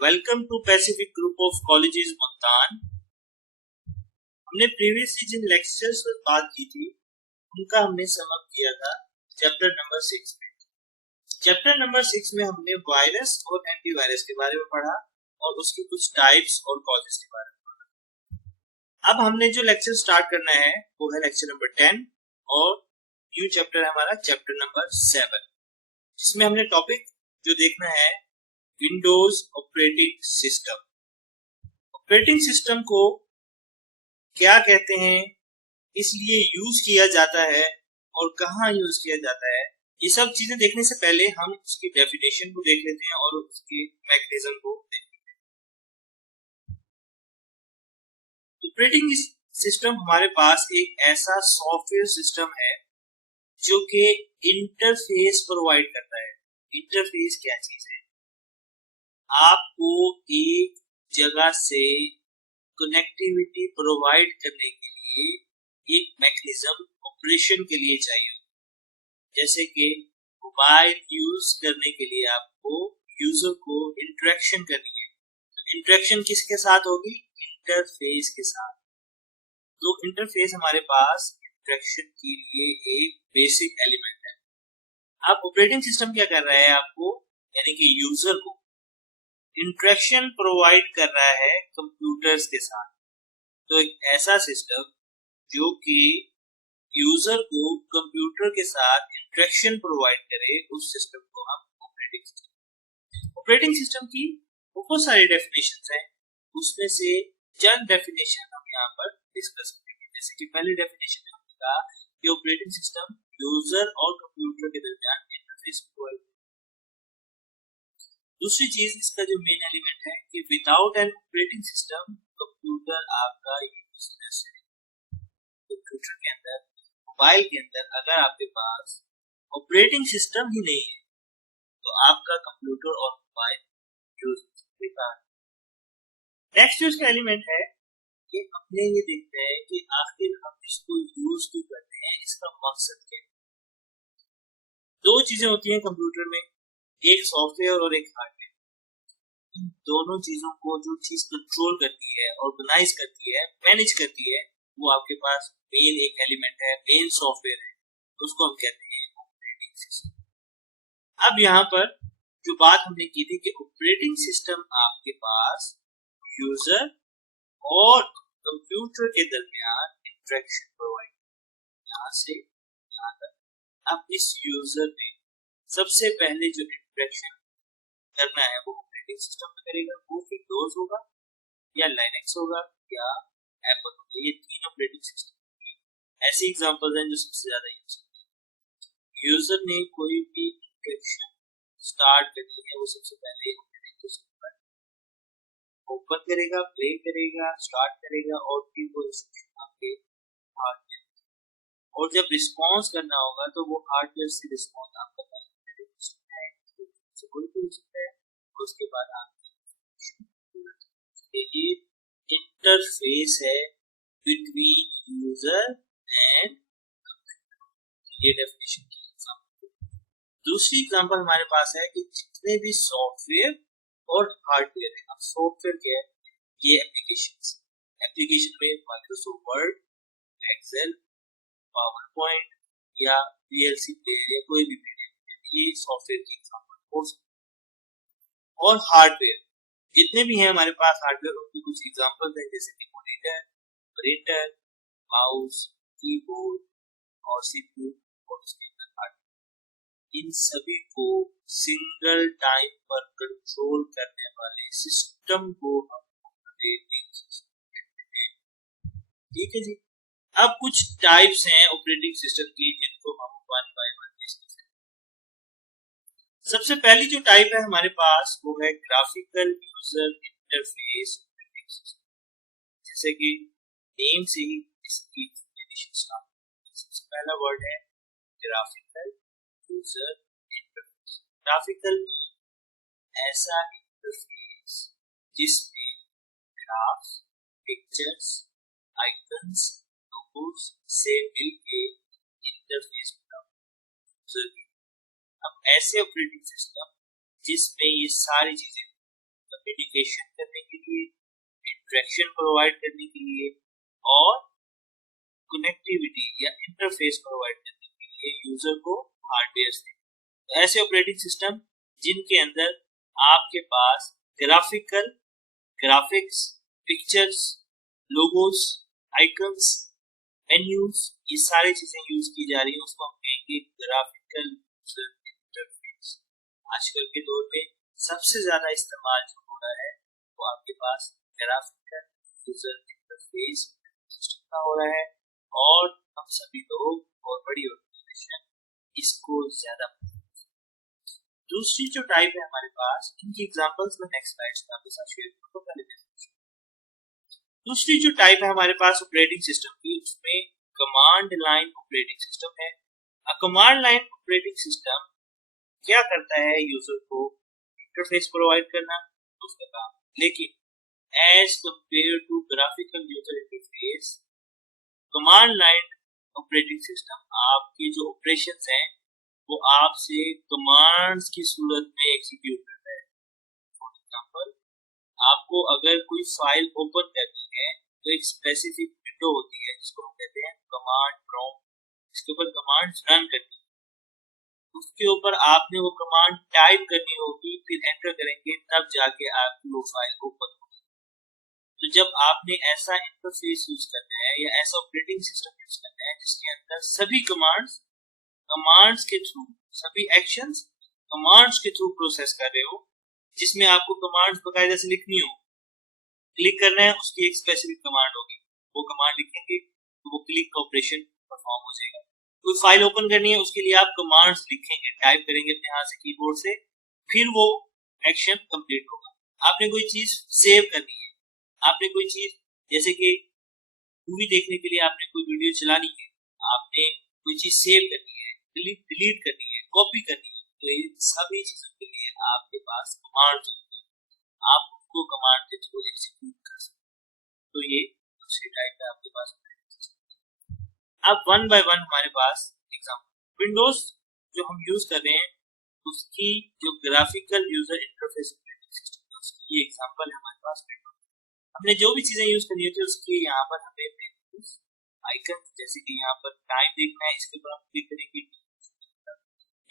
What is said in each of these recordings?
Welcome to Pacific group of colleges Multan. हमने previously जिन lectures पर बात की थी उनका हमने समअप किया था चैप्टर नंबर 6 में। चैप्टर नंबर 6 में हमने वायरस और एंटीवायरस के बारे में पढ़ा और उसकी कुछ टाइप्स और कॉजेस के बारे में पढ़ा। अब हमने जो लेक्चर स्टार्ट करना है वो है लेक्चर नंबर 10 और न्यू चैप्टर है हमारा चैप्टर नंबर 7, जिसमें हमने टॉपिक जो देखना है Windows operating system. Operating system को क्या कहते हैं, इसलिए यूज किया जाता है और कहाँ यूज किया जाता है, ये सब चीजें देखने से पहले हम उसकी डेफिनेशन को देख लेते हैं और उसके मैकेनिज्म को देख लेते हैं। ऑपरेटिंग सिस्टम हमारे पास एक ऐसा सॉफ्टवेयर सिस्टम है जो कि इंटरफेस प्रोवाइड करता है। इंटरफेस क्या चीज है? आपको एक जगह से कनेक्टिविटी प्रोवाइड करने के लिए एक मैकेनिज्म ऑपरेशन के लिए चाहिए। जैसे कि मोबाइल यूज करने के लिए आपको यूजर को इंटरेक्शन करनी है, तो इंटरेक्शन किसके साथ होगी? इंटरफेस के साथ। तो इंटरफेस हमारे पास इंटरेक्शन के लिए एक बेसिक एलिमेंट है। अब ऑपरेटिंग सिस्टम क्या कर रहा है? आपको यानी कि यूजर को इंटरेक्शन प्रोवाइड कर रहा है कंप्यूटर्स के साथ। तो एक ऐसा सिस्टम जो कि यूजर को कंप्यूटर के साथ इंटरेक्शन प्रोवाइड करे, उस सिस्टम को हम ऑपरेटिंग सिस्टम। ऑपरेटिंग सिस्टम की बहुत सारी डेफिनेशंस हैं, उसमें से चंद डेफिनेशन हम यहाँ पर डिस्कस करेंगे। जैसे कि पहली डेफिनेशन में हमने कहा कि ऑपरेटिंग सिस्टम यूजर और कंप्यूटर के दरमियान इंटरफेस प्रोवाइड। दूसरी चीज, इसका जो मेन एलिमेंट है कि without an operating system computer आपका यूजलेस है। कंप्यूटर के अंदर, मोबाइल के अंदर अगर आपके पास ऑपरेटिंग सिस्टम ही नहीं है तो आपका कंप्यूटर और मोबाइल यूज बेकार। नेक्स्ट जो इसका एलिमेंट है कि अपने ये देखते हैं कि आखिर हम इसको यूज क्यों करते हैं, इसका मकसद क्या है। दो चीजें होती हैं कंप्यूटर में, एक सॉफ्टवेयर और एक हार्डवेयर। इन दोनों चीजों को जो चीज कंट्रोल करती है, ऑर्गेनाइज करती है, मैनेज करती है, वो आपके पास मेन एक एलिमेंट है, मेन सॉफ्टवेयर है, उसको हम कहते हैं ऑपरेटिंग सिस्टम। अब यहाँ पर जो बात हमने की थी कि ऑपरेटिंग सिस्टम आपके पास यूजर और कंप्यूटर के दरमियान इंटरेक्शन प्रोवाइड, यहाँ से यहाँ तक। अब इस यूजर में सबसे पहले जो इंटरेक्शन करना है वो ऑपरेटिंग सिस्टम में करेगा। वो विंडोज होगा या लाइनक्स होगा या एप्पल होगा। ये तीन ऑपरेटिंग सिस्टम ऐसी एग्जांपल्स हैं जो सबसे ज्यादा यूज होती है। यूजर ने कोई भी इंटरेक्शन स्टार्ट करनी है, वो सबसे पहले ऑपरेटिंग सिस्टम पर ओपन करेगा, प्ले करेगा, स्टार्ट करेगा और फिर वो इंस्ट्रक्शन आपके हार्डवेयर, और जब रिस्पॉन्स करना होगा तो वो हार्डवेयर से रिस्पॉन्स आपका कोई भी हो सकता है। उसके बाद ये इंटरफेस है बिटवीन यूजर एंड ये डेफिनेशन की एग्जांपल। दूसरी एग्जांपल हमारे पास है कि जितने भी सॉफ्टवेयर और हार्डवेयर है। अब सॉफ्टवेयर क्या है? ये एप्लीकेशंस, एप्लीकेशन में Microsoft Word, Excel, PowerPoint या वीएलसी प्लेयर या कोई भी प्लेयर, ये सॉफ्टवेयर की एग्जांपल हो सकती है। और हार्डवेयर जितने भी हैं हमारे पास हार्डवेयर, उनकी कुछ एग्जांपल्स हैं, जैसे कि मॉनिटर, प्रिंटर, माउस, कीबोर्ड और सीपीयू और उसके अंदर हार्डवेयर। इन सभी को सिंगल टाइम पर कंट्रोल करने वाले सिस्टम को हम ऑपरेटिंग सिस्टम कहते हैं। ठीक है जी। अब कुछ टाइप्स हैं ऑपरेटिंग सिस्टम की जिनको हम वन बाय वन डिस्कस करेंगे। सबसे पहली जो टाइप है हमारे पास वो है graphical user interface operating system. जैसे कि नेम से ही इसकी डेफिनेशन स्टार्ट होती है। सबसे पहला वर्ड है ग्राफिकल यूजर इंटरफेस। ग्राफिकल ऐसा इंटरफेस जिसमें ग्राफ, पिक्चर्स, आइकन्स, लोगोस से मिलके इंटरफेस बना। अब ऐसे ऑपरेटिंग सिस्टम जिसमें ये सारी चीजें कम्युनिकेशन करने के लिए, इंटरेक्शन प्रोवाइड करने के लिए और कनेक्टिविटी या इंटरफेस प्रोवाइड करने के लिए यूजर को हार्डवेयर से, तो ऐसे ऑपरेटिंग सिस्टम जिनके अंदर आपके पास graphics, pictures, logos, icons, menus, ये सारी चीजें यूज की जा रही है, उसको हम कहेंगे ग्राफिकल यूजर इंटरफेस। आजकल के दौर में सबसे ज्यादा इस्तेमाल जो हो रहा है वो आपके पास ग्राफिकल यूजर इंटरफेस सिस्टम का हो रहा है, और हम सभी लोग और बड़ी ऑर्गेनाइजेशन इसको ज्यादा। दूसरी जो टाइप है हमारे पास, इनकी एग्जांपल्स मैं नेक्स्ट स्लाइड्स में आपके साथ शेयर करूंगा। दूसरी जो टाइप है हमारे पास ऑपरेटिंग सिस्टम की, उसमें कमांड लाइन ऑपरेटिंग सिस्टम है। कमांड लाइन ऑपरेटिंग सिस्टम क्या करता है, यूजर को इंटरफेस प्रोवाइड करना उसका काम, लेकिन as compare to graphical user interface, command line operating system आपके जो ऑपरेशंस हैं वो आपसे कमांड्स की सूरत में एग्जीक्यूट करता है। फॉर एग्जांपल, आपको अगर कोई फाइल ओपन करनी है तो एक स्पेसिफिक विंडो होती है जिसको हम कहते हैं कमांड प्रॉम्प्ट, इसके ऊपर कमांड्स रन करनी, उसके ऊपर आपने वो कमांड टाइप करनी होगी, फिर एंटर करेंगे तब जाके आपकी वो फाइल ओपन होगी। तो जब आपने ऐसा इंटरफेस यूज करना है या ऐसा ऑपरेटिंग सिस्टम यूज करना है जिसके अंदर सभी कमांड्स के थ्रू, सभी एक्शंस कमांड्स के थ्रू प्रोसेस कर रहे हो, जिसमें आपको कमांड्स बकायदा से लिखनी हो, क्लिक करना है उसकी एक स्पेसिफिक कमांड होगी, वो कमांड लिखेंगे तो वो क्लिक का ऑपरेशन परफॉर्म हो जाएगा। कोई फाइल ओपन करनी है उसके लिए आप कमांड्स लिखेंगे, टाइप करेंगे अपने हाथ से कीबोर्ड से, फिर वो एक्शन कंप्लीट होगा। आपने कोई चीज सेव करनी है, आपने कोई चीज जैसे कि मूवी देखने के लिए आपने कोई वीडियो चलानी है, आपने कोई चीज सेव करनी है, डिलीट करनी है, कॉपी करनी है, तो ये सभी चीजों के लिए आपके पास कमांड होती है, आप उनको कमांड के थ्रू एग्जीक्यूट कर सकते हैं। तो ये दूसरी टाइप है आपके पास। अब वन बाय वन हमारे पास एग्जांपल, विंडोज जो हम यूज कर रहे हैं उसकी जो ग्राफिकल यूजर इंटरफेस सिस्टम, उसकी ये एग्जांपल है हमारे पास। हमने जो भी चीजें यूज करनी होती है उसकी यहाँ पर हमें आइकन, जैसे कि यहाँ पर टाइम देखना है, इसके ऊपर हम क्लिक करेंगे,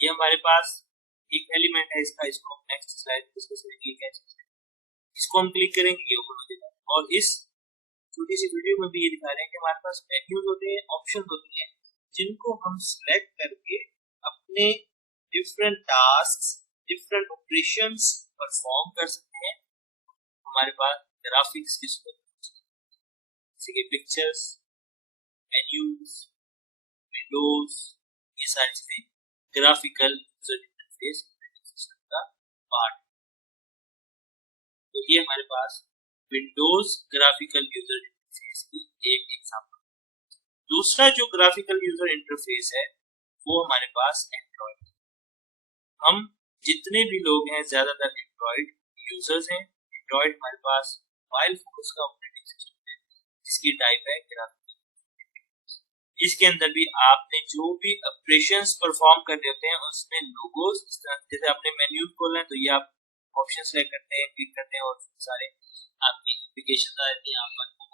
ये हमारे पास एक एलिमेंट है इसका, इसको हम नेक्स्ट स्लाइड डिस्कस करेंगे क्या चीज है, इसको हम क्लिक करेंगे ये ओपन हो जाएगा। और इस छोटी सी वीडियो में भी ये दिखा रहे हैं कि हमारे पास मेन्यूज होते हैं, ऑप्शन होती हैं, जिनको हम सिलेक्ट करके अपने different task, different operations perform कर सकते हैं। हमारे पास ग्राफिक्स की सूरत जैसे कि पिक्चर्स, मेन्यूज, विंडोज, ये सारी चीजें ग्राफिकल यूजर इंटरफेस सिस्टम का पार्ट। तो ये हमारे पास विंडोज ग्राफिकल यूजर इंटरफेस की एक एग्जांपल। दूसरा जो ग्राफिकल यूजर इंटरफेस है वो हमारे पास एंड्रॉइड। हम जितने भी लोग हैं ज्यादातर एंड्रॉइड यूजर्स हैं। एंड्रॉइड हमारे पास मोबाइल फोन का ऑपरेटिंग सिस्टम है जिसकी टाइप है ग्राफिकल। इसके अंदर भी आपने जो भी ऑपरेशंस परफॉर्म करने होते हैं उसमें लोगोस, जैसे आपने मेन्यू खोलना है तो ये आप ऑप्शन सेलेक्ट करते हैं, क्लिक करते हैं और सारे आपकी एप्लीकेशन आ जाती है, आप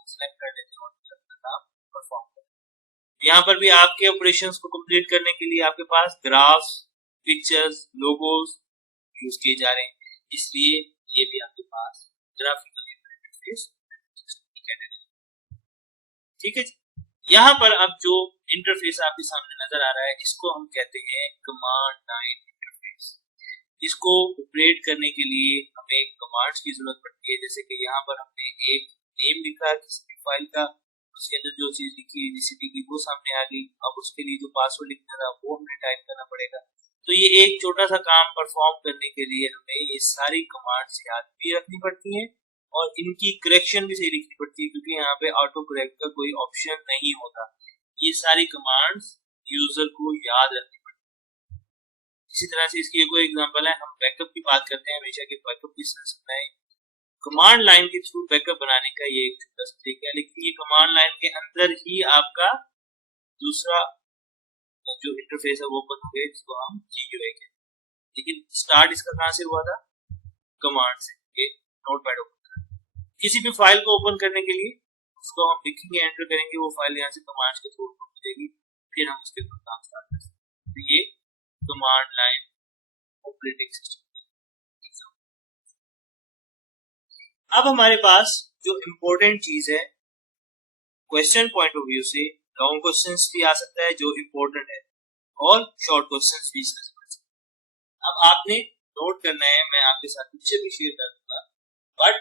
सेलेक्ट कर लेते हैं और काम परफॉर्म करते हैं। यहाँ पर भी आपके ऑपरेशंस को कंप्लीट करने के लिए आपके पास ग्राफ्स, पिक्चर्स, लोगोस यूज किए जा रहे हैं, इसलिए ये भी आपके पास ग्राफिकल इंटरफेस। ठीक है, यहाँ पर अब जो इंटरफेस आपके सामने नजर आ रहा है इसको हम कहते हैं कमांड लाइन इंटरफेस। इसको ऑपरेट करने के लिए हमें कमांड्स की जरूरत पड़ती है, जैसे कि यहाँ पर हमने एक नेम लिखा किसी भी फाइल का, उसके अंदर जो चीज लिखी है जीसीडी की वो सामने आ गई। अब उसके लिए जो पासवर्ड लिखना था वो हमें टाइप करना पड़ेगा। तो ये एक छोटा सा काम परफॉर्म करने के लिए हमें ये सारी कमांड्स याद भी रखनी पड़ती है और इनकी करेक्शन भी सही लिखनी पड़ती है, क्योंकि यहाँ पे ऑटो करेक्ट का कोई ऑप्शन नहीं होता। ये सारी कमांड्स यूजर को याद रखनी पड़ती है। इसी तरह से इसकी कोई एग्जांपल है, हम बैकअप की बात करते हैं हमेशा कि बैकअप किस तरह से बनाएं। कमांड लाइन के थ्रू बैकअप बनाने का ये एक छोटा सा तरीका है, लेकिन ये कमांड लाइन के अंदर ही आपका दूसरा जो इंटरफेस है वो ओपन हो गया, जिसको हम GUI कहते हैं। लेकिन स्टार्ट इसका कहां से हुआ था, कमांड से। ये नोटपैड ओपन किसी भी फाइल को ओपन करने के लिए उसको हम लिखेंगे, एंटर करेंगे, वो फाइल यहाँ से कमांड्स के थ्रू ओपन हो जाएगी, फिर हम उसके ऊपर काम स्टार्ट कर सकते हैं। तो ये कमांड लाइन ऑपरेटिंग सिस्टम। अब हमारे पास जो इम्पोर्टेंट चीज है क्वेश्चन पॉइंट ऑफ व्यू से, लॉन्ग क्वेश्चंस भी आ सकता है जो इम्पोर्टेंट है और शॉर्ट क्वेश्चंस भी इसमें समझ सकते हैं। अब आपने नोट करना है, मैं आपके साथ पीछे भी शेयर कर दूंगा, बट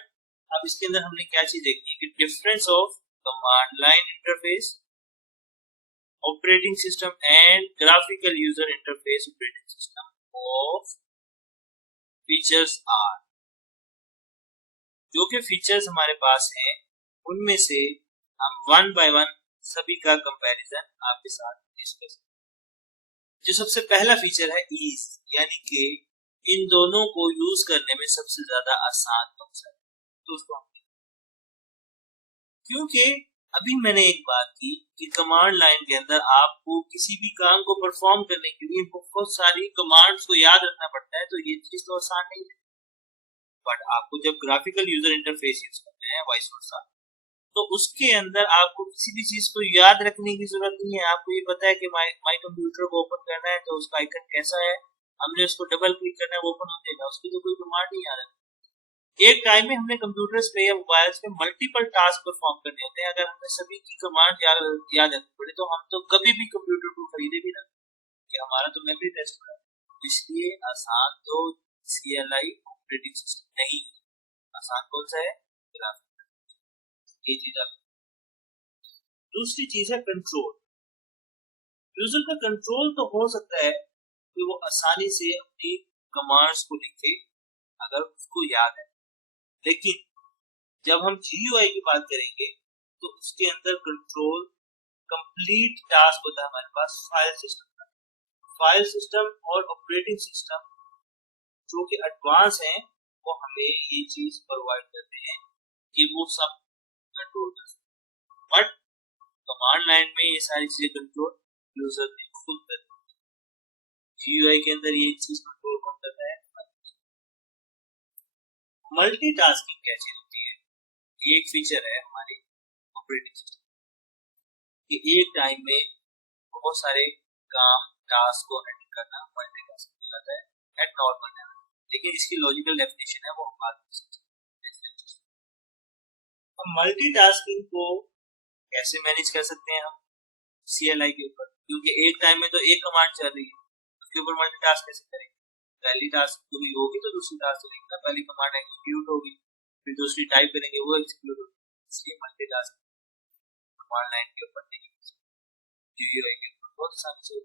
अब इसके अंदर हमने क्या चीज देखी है कि difference of command line interface operating system and graphical user interface operating system of features are. जो के फीचर्स हमारे पास हैं उनमें से हम वन बाय वन सभी का कंपैरिजन आपके साथ डिस्कस। जो सबसे पहला फीचर है ईज, यानी कि इन दोनों को यूज करने में सबसे ज्यादा आसान कौन सा है, तो उसको क्योंकि अभी मैंने एक बात की कि कमांड लाइन के अंदर आपको किसी भी काम को परफॉर्म करने के लिए बहुत सारी कमांड्स को याद रखना पड़ता है, तो ये चीज तो आसान नहीं है। बट आपको जब ग्राफिकल यूजर इंटरफेस यूज करना है वाइस वर्सा, तो उसके अंदर आपको किसी भी चीज को याद रखने की जरूरत नहीं है। आपको ये पता है कि माई कंप्यूटर को ओपन करना है तो उसका आइकन कैसा है, हमने उसको डबल क्लिक करना है वो ओपन हो जाएगा, उसकी तो कोई कमांड नहीं याद है। एक टाइम में हमने कंप्यूटर्स पे या मोबाइल्स पे मल्टीपल टास्क परफॉर्म करने होते हैं। अगर हमें सभी की कमांड याद रखनी पड़े तो हम तो कभी भी कंप्यूटर को खरीदे भी ना, कि हमारा तो मेमोरी टेस्ट हो रहा है। इसलिए आसान तो CLI ऑपरेटिंग सिस्टम नहीं, आसान कौन सा है, ये चीज। दूसरी चीज है कंट्रोल। यूजर का कंट्रोल तो हो सकता है कि वो आसानी से अपनी कमांड्स को लिखे अगर उसको याद है, लेकिन जब हम GUI की बात करेंगे तो उसके अंदर कंट्रोल कंप्लीट टास्क होता है हमारे पास फाइल सिस्टम का। फाइल सिस्टम और ऑपरेटिंग सिस्टम जो कि एडवांस हैं वो हमें ये चीज प्रोवाइड करते हैं कि वो सब कंट्रोल कर सकते। बट कमांड लाइन में ये सारी चीजें कंट्रोल यूजर ने खुद कर, GUI के अंदर ये चीज कंट्रोल कौन करता है, मल्टीटास्किंग क्या चीज होती है, ये एक फीचर है हमारी ऑपरेटिंग सिस्टम कि एक टाइम में बहुत सारे काम टास्क को हैंडल करना मल्टीटास्किंग कहलाता है एट नॉर्मल लेवल, लेकिन इसकी लॉजिकल डेफिनेशन है वो हम बात कर सकते हैं। हम मल्टीटास्किंग को कैसे मैनेज कर सकते हैं हम CLI के ऊपर, क्योंकि एक टाइम में तो एक कमांड चल रही है, उसके ऊपर मल्टीटास्क कैसे करेंगे। पहली टास्क पूरी होगी तो दूसरी टास्क चलेगी ना, पहली कमांड एग्जीक्यूट होगी फिर दूसरी टाइप करेंगे वो एग्जीक्यूट होगी, इसलिए मल्टीटास्क कमांड लाइन के ऊपर नहीं, GUI के ऊपर बहुत आसानी से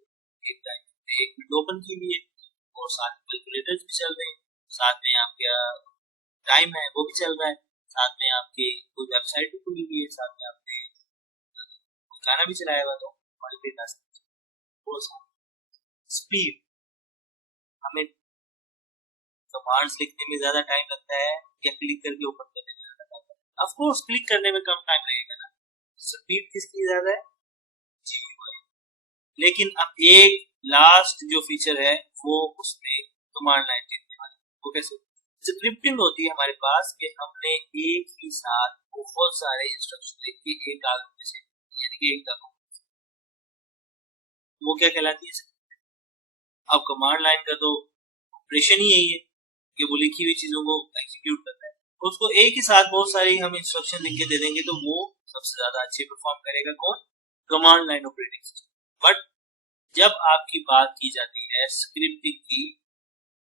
एक टाइम में एक विंडो ओपन की हुई है और साथ में कैलकुलेटर्स भी चल रहे हैं, साथ में आपका टाइम है वो भी चल रहा है, साथ में आपकी कोई वेबसाइट भी खुली हुई है, साथ में आपने गाना भी चलाया हुआ, तो मल्टीटास्किंग। स्पीड, हमें कमांड्स लिखने में ज्यादा टाइम लगता है या क्लिक करके ओपन करने में ज्यादा टाइम लगता है, ऑफ कोर्स क्लिक करने में कम टाइम लगेगा ना, स्पीड किसकी ज्यादा है, GUI। लेकिन अब एक लास्ट जो फीचर है वो उसमें कमांड लाइन लिखने वाली, वो कैसे, स्क्रिप्टिंग होती है हमारे पास कि हमने एक ही साथ बहुत सारे इंस्ट्रक्शन लिख के एक कागज में से, यानी कि एक कागज, वो क्या कहलाती है। अब कमांड लाइन का तो ऑपरेशन ही यही है कि वो लिखी हुई चीजों को एग्जीक्यूट करता है, उसको एक ही साथ बहुत सारी हम इंस्ट्रक्शन लिख के दे देंगे तो वो सबसे ज्यादा अच्छे परफॉर्म करेगा कौन, command line operating system. But जब आपकी बात की जाती है स्क्रिप्टिंग की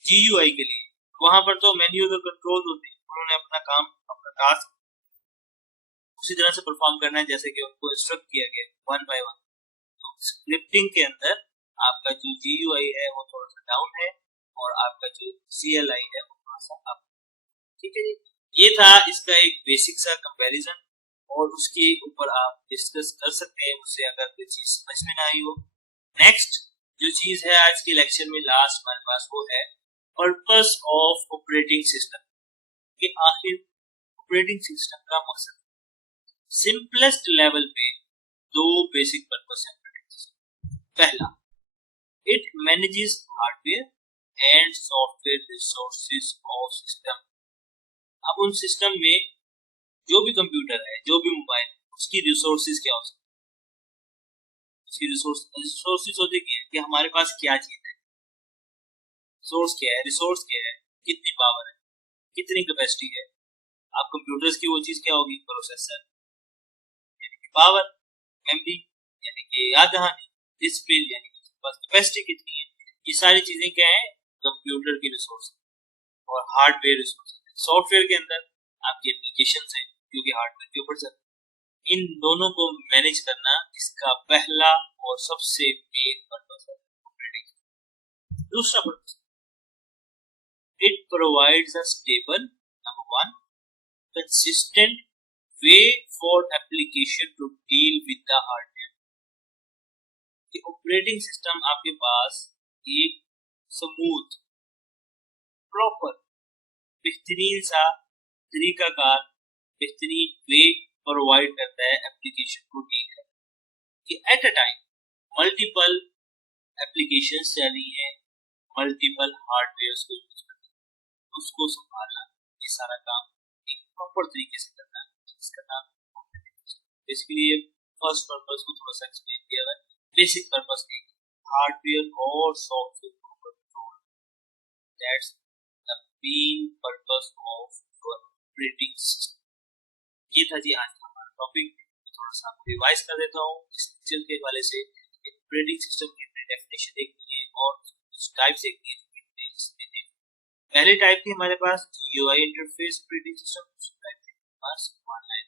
GUI के लिए, वहां पर तो मैन्युअल और कंट्रोल होते हैं, उन्होंने अपना काम अपना टास्क उसी तरह से परफॉर्म करना है जैसे कि उनको इंस्ट्रक्ट किया गया वन बाय वन। तो स्क्रिप्टिंग के अंदर आपका जो GUI है वो थोड़ा सा डाउन है और आपका जो CLI है वो थोड़ा सा अप। ठीक है जी, ये था इसका एक बेसिक सा कंपैरिजन और उसके ऊपर आप डिस्कस कर सकते हैं मुझसे अगर कोई चीज समझ में ना आई हो। नेक्स्ट जो चीज है आज के लेक्चर में लास्ट हमारे पास वो है पर्पस ऑफ ऑपरेटिंग सिस्टम, कि आखिर ऑपरेटिंग सिस्टम का मकसद। सिंपलेस्ट लेवल पे दो बेसिक पर्पस है ऑपरेटिंग सिस्टम। पहला, it manages hardware and software resources of system. अब उन सिस्टम में जो भी कंप्यूटर है, जो भी मोबाइल, उसकी रिसोर्सेज क्या हो सकती है? उसकी रिसोर्सेज होती है कि हमारे पास क्या चीज है, सोर्स क्या है, रिसोर्स क्या है, कितनी पावर है, कितनी कैपेसिटी है। आप कंप्यूटर्स की वो चीज क्या होगी? प्रोसेसर यानी कि पावर, मेमोरी यानी कि याद दहानी, डिस्प्ले यानी कि बस कैपेसिटी कितनी है। ये सारी चीजें क्या है? कंप्यूटर की रिसोर्स और हार्डवेयर रिसोर्स। सॉफ्टवेयर के अंदर आपकी एप्लीकेशन है जो कि हार्डवेयर के ऊपर चलती है। इन दोनों को मैनेज करना इसका पहला और सबसे मेन पर्पस है ऑपरेटिंग। दूसरा purpose, it provides a stable, number one, consistent way for application to deal with the hardware। कि ऑपरेटिंग सिस्टम आपके पास एक स्मूथ, प्रॉपर, बेहतरीन सा तरीकाकार, बेहतरीन वे प्रोवाइड करता है एप्लीकेशन को डील करने कि at a time multiple application चल रही है, मल्टीपल हार्डवेयर को यूज करना, उसको संभालना, ये सारा काम एक प्रॉपर तरीके से करना है। इसका नाम बेसिकली ये फर्स्ट पर्पस को थोड़ा सा एक्सप्लेन किया है। बेसिक पर्पस एक हार्डवेयर और सॉफ्टवेयर को control, that's the main purpose of your operating system. ये था जी आज का हमारा टॉपिक। थोड़ा सा आपको रिवाइज कर देता हूँ इस लेक्चर के हवाले से। ऑपरेटिंग सिस्टम की डेफिनेशन देखनी है और टाइप देखनी है। पहले टाइप थी हमारे पास यूआई इंटरफेस ऑपरेटिंग सिस्टम, दूसरी टाइप थी हमारे पास ऑनलाइन